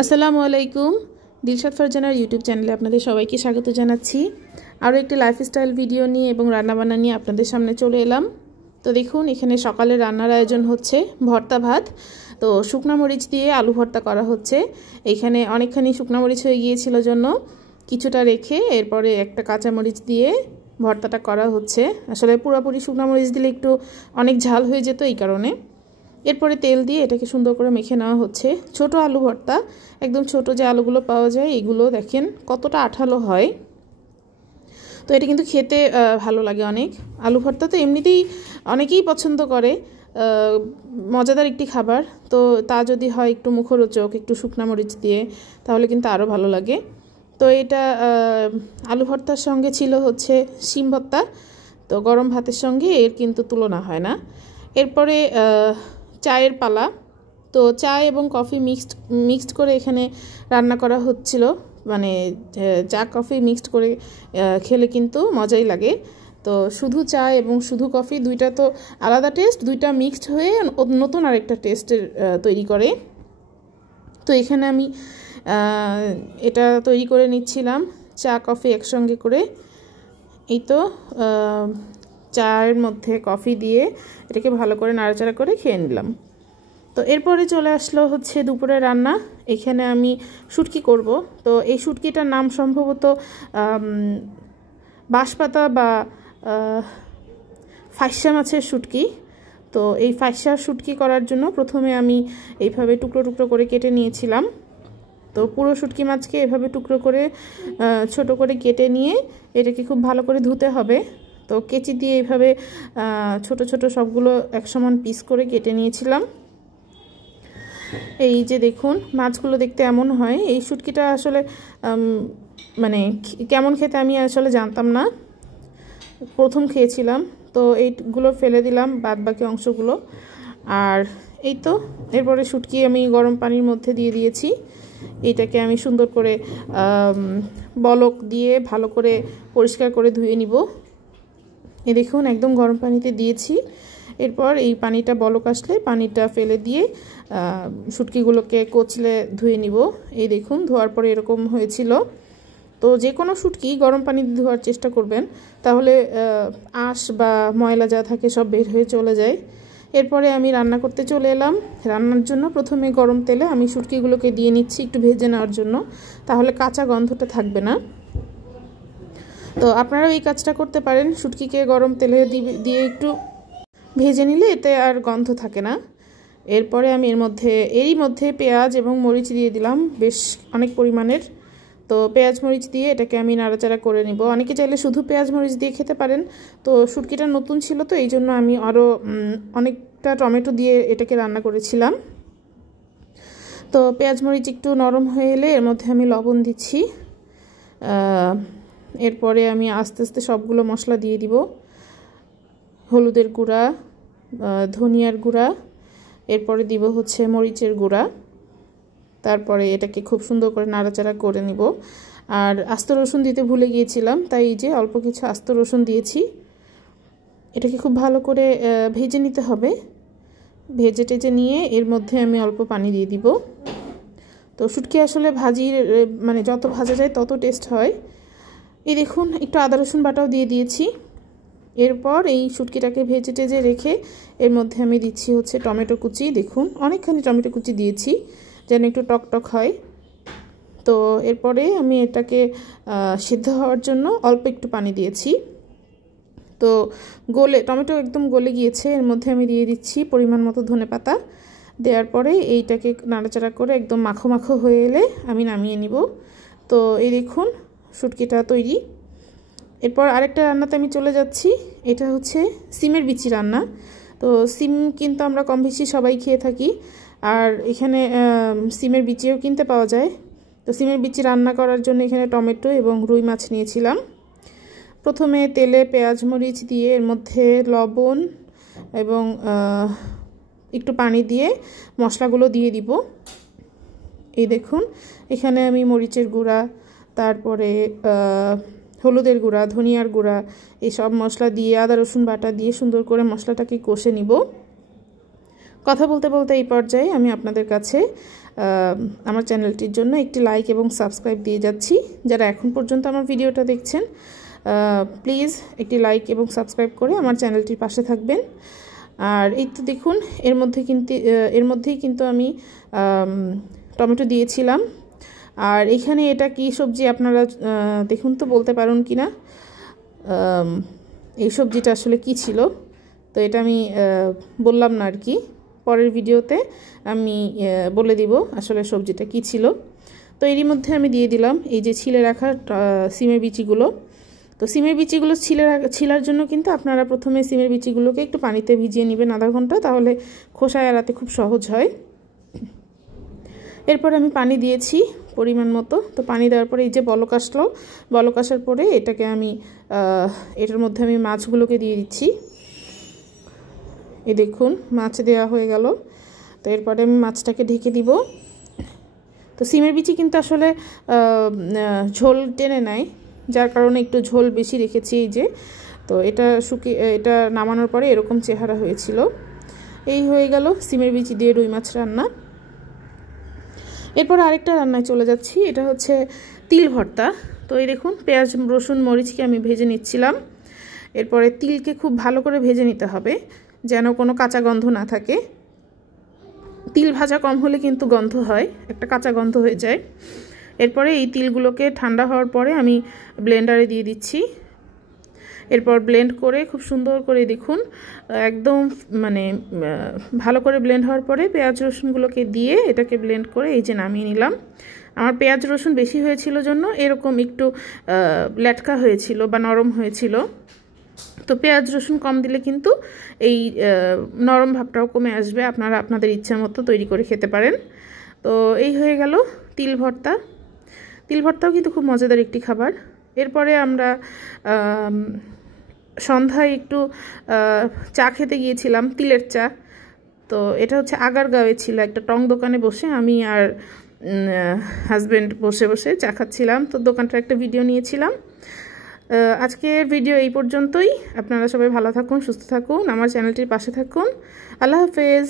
আসসালামু আলাইকুম। দিলশাদ ফারজানার ইউটিউব চ্যানেলে আপনাদের সবাইকে স্বাগত জানাচ্ছি। আরও একটি লাইফস্টাইল ভিডিও নিয়ে এবং রান্নাবান্না নিয়ে আপনাদের সামনে চলে এলাম। তো দেখুন, এখানে সকালে রান্নার আয়োজন হচ্ছে ভর্তা ভাত। তো শুকনা মরিচ দিয়ে আলু ভর্তা করা হচ্ছে। এখানে অনেকখানি শুকনা মরিচ হয়ে গিয়েছিল জন্য কিছুটা রেখে এরপরে একটা কাঁচা মরিচ দিয়ে ভর্তাটা করা হচ্ছে। আসলে পুরোপুরি শুকনা মরিচ দিলে একটু অনেক ঝাল হয়ে যেত, এই কারণে। এরপরে তেল দিয়ে এটাকে সুন্দর করে মেখে নেওয়া হচ্ছে। ছোট আলু ভর্তা, একদম ছোট যে আলুগুলো পাওয়া যায়, এগুলো দেখেন কতটা আঠালো হয়। তো এটা কিন্তু খেতে ভালো লাগে অনেক। আলু ভর্তা তো এমনিতেই অনেকেই পছন্দ করে, মজাদার একটি খাবার। তো তা যদি হয় একটু মুখরোচক, একটু শুকনা মরিচ দিয়ে, তাহলে কিন্তু আরও ভালো লাগে। তো এটা আলু ভর্তার সঙ্গে ছিল হচ্ছে শিম ভর্তা। তো গরম ভাতের সঙ্গে এর কিন্তু তুলনা হয় না। এরপরে চায়ের পালা। তো চা এবং কফি মিক্সড করে এখানে রান্না করা হচ্ছিল। মানে চা কফি মিক্সড করে খেলে কিন্তু মজাই লাগে। তো শুধু চা এবং শুধু কফি দুইটা তো আলাদা টেস্ট, দুইটা মিক্সড হয়ে নতুন আরেকটা টেস্টের তৈরি করে। তো এখানে আমি এটা তৈরি করে নিচ্ছিলাম, চা কফি একসঙ্গে করে। এই তো চায়ের মধ্যে কফি দিয়ে এটাকে ভালো করে নাড়াচাড়া করে খেয়ে নিলাম। তো এরপরে চলে আসলো হচ্ছে দুপুরে রান্না। এখানে আমি শুটকি করব। তো এই শুটকিটার নাম সম্ভবত বাঁশপাতা বা ফাইসা মাছের শুটকি। তো এই ফাইসা শুটকি করার জন্য প্রথমে আমি এইভাবে টুকরো টুকরো করে কেটে নিয়েছিলাম। তো পুরো শুটকি মাছকে এভাবে টুকরো করে ছোট করে কেটে নিয়ে এটাকে খুব ভালো করে ধুতে হবে। তো কেচি দিয়ে এইভাবে ছোট ছোট সবগুলো একসমান পিস করে কেটে নিয়েছিলাম। এই যে দেখুন, মাছগুলো দেখতে এমন হয়। এই শুটকিটা আসলে মানে কেমন খেতে আমি আসলে জানতাম না, প্রথম খেয়েছিলাম। তো এইগুলো ফেলে দিলাম, বাদ বাকি অংশগুলো। আর এই তো এরপরে শুটকি আমি গরম পানির মধ্যে দিয়ে দিয়েছি। এইটাকে আমি সুন্দর করে বলক দিয়ে ভালো করে পরিষ্কার করে ধুয়ে নিব। এই দেখুন, একদম গরম পানিতে দিয়েছি। এরপর এই পানিটা বলক আসলে পানিটা ফেলে দিয়ে শুটকিগুলোকে কচলে ধুয়ে নিব। এই দেখুন, ধোয়ার পরে এরকম হয়েছিল। তো যে কোনো শুটকি গরম পানি দিয়ে ধোয়ার চেষ্টা করবেন, তাহলে আঁশ বা ময়লা যা থাকে সব বের হয়ে চলে যায়। এরপরে আমি রান্না করতে চলে এলাম। রান্নার জন্য প্রথমে গরম তেলে আমি শুটকিগুলোকে দিয়ে নিচ্ছি একটু ভেজে নেওয়ার জন্য, তাহলে কাঁচা গন্ধটা থাকবে না। তো আপনারাও এই কাজটা করতে পারেন, শুটকিকে গরম তেলে দিয়ে একটু ভেজে নিলে এতে আর গন্ধ থাকে না। এরপরে আমি এরই মধ্যে পেঁয়াজ এবং মরিচ দিয়ে দিলাম, বেশ অনেক পরিমাণের। তো পেঁয়াজ মরিচ দিয়ে এটাকে আমি নাড়াচাড়া করে নিব। অনেকে চাইলে শুধু পেঁয়াজ মরিচ দিয়ে খেতে পারেন। তো শুটকিটা নতুন ছিল, তো এই জন্য আমি আরও অনেকটা টমেটো দিয়ে এটাকে রান্না করেছিলাম। তো পেঁয়াজ মরিচ একটু নরম হয়ে এলে এর মধ্যে আমি লবণ দিচ্ছি। এরপরে আমি আস্তে আস্তে সবগুলো মশলা দিয়ে দিব। হলুদের গুঁড়া, ধনিয়ার গুঁড়া, এরপরে দিব হচ্ছে মরিচের গুঁড়া। তারপরে এটাকে খুব সুন্দর করে নাড়াচাড়া করে নিব। আর আস্ত রসুন দিতে ভুলে গিয়েছিলাম, তাই এই যে অল্প কিছু আস্ত রসুন দিয়েছি। এটাকে খুব ভালো করে ভেজে নিতে হবে। ভেজে টেজে নিয়ে এর মধ্যে আমি অল্প পানি দিয়ে দিব। তো শুটকি আসলে মানে যত ভাজা যায় তত টেস্ট হয়। এই দেখুন, একটু আদা রসুন বাটাও দিয়ে দিয়েছি। এরপর এই শুটকিটাকে ভেজে টেজে রেখে এর মধ্যে আমি দিচ্ছি হচ্ছে টমেটো কুচি। দেখুন, অনেকখানি টমেটো কুচি দিয়েছি যেন একটু টক টক হয়। তো এরপরে আমি এটাকে সিদ্ধ হওয়ার জন্য অল্প একটু পানি দিয়েছি। তো টমেটো একদম গলে গিয়েছে। এর মধ্যে আমি দিয়ে দিচ্ছি পরিমাণ মতো ধনেপাতা। দেওয়ার পরে এইটাকে নাড়াচাড়া করে একদম মাখো মাখো হয়ে এলে আমি নামিয়ে নিব। তো এই দেখুন, শুটকিটা তৈরি। এরপর আরেকটা রান্নাতে আমি চলে যাচ্ছি। এটা হচ্ছে সিমের বিচি রান্না। তো সিম কিন্তু আমরা কম বেশি সবাই খেয়ে থাকি, আর এখানে সিমের বিচিও কিনতে পাওয়া যায়। তো সিমের বিচি রান্না করার জন্য এখানে টমেটো এবং রুই মাছ নিয়েছিলাম। প্রথমে তেলে পেঁয়াজ মরিচ দিয়ে এর মধ্যে লবণ এবং একটু পানি দিয়ে মশলাগুলো দিয়ে দিব। এই দেখুন, এখানে আমি মরিচের গুঁড়া, তারপরে হলুদের গুঁড়া, ধনিয়ার গুঁড়া, এই সব মশলা দিয়ে আদা রসুন বাটা দিয়ে সুন্দর করে মশলাটাকে কষে নিব। কথা বলতে বলতে এই পর্যায়ে আমি আপনাদের কাছে আমার চ্যানেলটির জন্য একটি লাইক এবং সাবস্ক্রাইব দিয়ে যাচ্ছি। যারা এখন পর্যন্ত আমার ভিডিওটা দেখছেন প্লিজ একটি লাইক এবং সাবস্ক্রাইব করে আমার চ্যানেলটির পাশে থাকবেন। আর এই তো দেখুন এর মধ্যেই কিন্তু আমি টমেটো দিয়েছিলাম। আর এখানে এটা কি সবজি আপনারা দেখুন তো বলতে পারুন কি না, এই সবজিটা আসলে কি ছিল। তো এটা আমি বললাম না আর কি, পরের ভিডিওতে আমি বলে দিব আসলে সবজিটা কি ছিল। তো এরই মধ্যে আমি দিয়ে দিলাম এই যে ছিলে রাখা সিমের বিচিগুলো। তো সিমের বিচিগুলো ছিলার জন্য কিন্তু আপনারা প্রথমে সিমের বিচিগুলোকে একটু পানিতে ভিজিয়ে নেবেন আধা ঘন্টা, তাহলে খোসায় এড়াতে খুব সহজ হয়। এরপর আমি পানি দিয়েছি পরিমাণ মতো। তো পানি দেওয়ার পরে এই যে বলক আসলো, বলক আসার পরে এটাকে আমি এটার মধ্যে আমি মাছগুলোকে দিয়ে দিচ্ছি। এই দেখুন মাছ দেওয়া হয়ে গেল। তো এরপরে আমি মাছটাকে ঢেকে দিব। তো সিমের বিচি কিন্তু আসলে ঝোল টেনে নেয়, যার কারণে একটু ঝোল বেশি রেখেছি এই যে। তো এটা নামানোর পরে এরকম চেহারা হয়েছিল। এই হয়ে গেল সিমের বিচি দিয়ে রুই মাছ রান্না। এরপর আরেকটা রান্নায় চলে যাচ্ছি, এটা হচ্ছে তিল ভর্তা। তো এই দেখুন পেঁয়াজ রসুন মরিচকে আমি ভেজে নিচ্ছিলাম। এরপরে তিলকে খুব ভালো করে ভেজে নিতে হবে যেন কোনো কাঁচা গন্ধ না থাকে। তিল ভাজা কম হলে কিন্তু গন্ধ হয়, একটা কাঁচা গন্ধ হয়ে যায়। এরপরে এই তিলগুলোকে ঠান্ডা হওয়ার পরে আমি ব্লেন্ডারে দিয়ে দিচ্ছি। এরপর ব্লেন্ড করে খুব সুন্দর করে দেখুন একদম মানে ভালো করে ব্লেন্ড হওয়ার পরে পেঁয়াজ রসুনগুলোকে দিয়ে এটাকে ব্লেন্ড করে এই যে নামিয়ে নিলাম। আমার পেঁয়াজ রসুন বেশি হয়েছিল জন্য এরকম একটু ল্যাটকা হয়েছিল বা নরম হয়েছিল। তো পেঁয়াজ রসুন কম দিলে কিন্তু এই নরম ভাবটাও কমে আসবে। আপনারা আপনাদের ইচ্ছা মতো তৈরি করে খেতে পারেন। তো এই হয়ে গেল তিল ভর্তা। তিল ভর্তাও কিন্তু খুব মজাদার একটি খাবার। এরপরে আমরা সন্ধ্যায় একটু চা খেতে গিয়েছিলাম, তিলের চা। তো এটা হচ্ছে আগারগাঁওয়ে ছিল একটা টং দোকানে বসে আমি আর হাজব্যান্ড বসে বসে চা খাচ্ছিলাম। তো দোকানটার একটা ভিডিও নিয়েছিলাম। আজকের ভিডিও এই পর্যন্তই। আপনারা সবাই ভালো থাকুন, সুস্থ থাকুন, আমার চ্যানেলটির পাশে থাকুন। আল্লাহ হাফেজ।